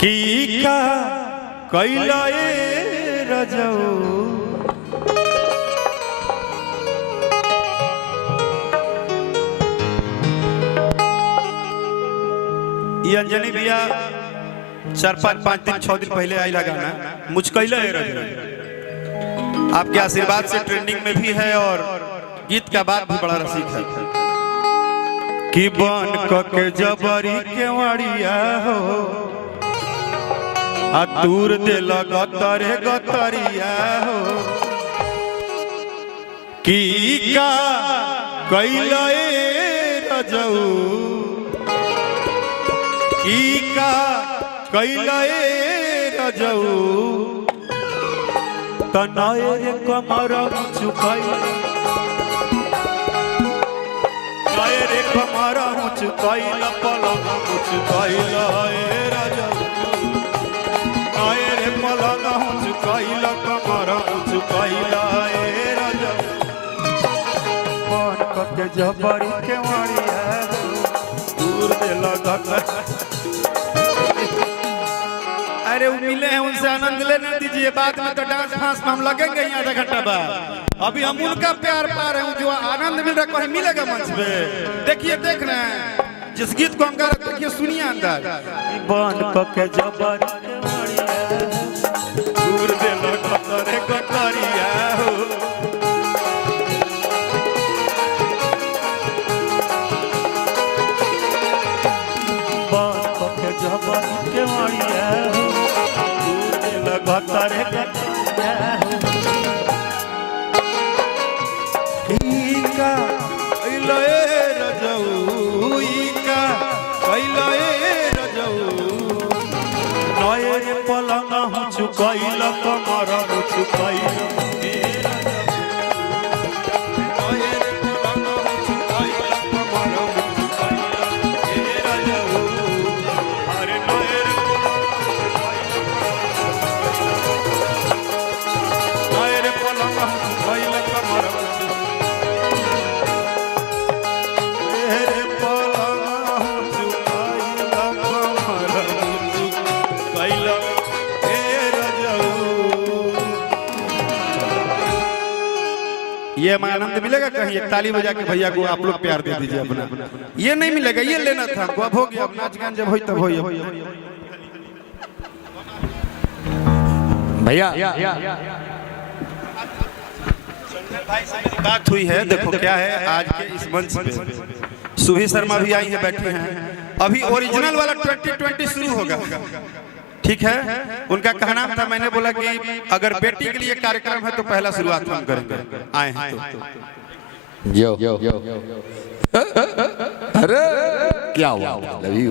की का कैलाए रजऊ ये अंजनी भैया 4-5 दिन 6 दिन पहले आई लगा ना मुझकैला है रजऊ। आपके आशीर्वाद से ट्रेंडिंग में भी है और गीत का बात भी बड़ा रसिक है कि बन के जबरी केवड़िया हो अतूर दिल गतरे गतरिया हो की का कैलाए रजऊ की का कैलाए रजऊ तनाए कमर चुकाई रे कमरा चुकाइला पलंग चुकाइला रजऊ आए रे पलंग चुकाइला कमरा चुकाइला रजऊ मन के जबरी के वाड़िया दूर दे लगा। अरे वो मिले हैं उनसे आनंद लेने दीजिए, बाद में तो डांस फांस में हम लगेंगे यहाँ आधा घंटा बाद। अभी हम उनका प्यार पा रहे हैं, जो आनंद मिल रहा है मिलेगा मंच पे। देखिए देख रहे हैं जिस गीत को हम गा रहे हैं, देखिए सुनिए अंदर बन के जबर दूर दे लखतरे कटरिया हो बन के जबर के वाड़िया दूर दे लखतरे कटरिया हो पलंग चुकाइला कमर चुकाइला ये आनंद मिलेगा कहीं? एक ताली बजा के भैया को आप लोग प्यार दे दीजिए अपना। ये नहीं मिलेगा, ये लेना था हमको। अब हो गया, अब नाच गान जब हो तब हो भैया। भाई से मेरी बात हुई है, देखो क्या है आज के इस मंच पे सुभी शर्मा भी आई है, बैठी हैं। अभी ओरिजिनल वाला 2020 शुरू होगा, ठीक है। उनका कहना था, मैंने बोला कि अगर बेटी के लिए कार्यक्रम है तो पहला शुरुआत हम करेंगे। आए हैं यो अरे क्या हुआ? Love you.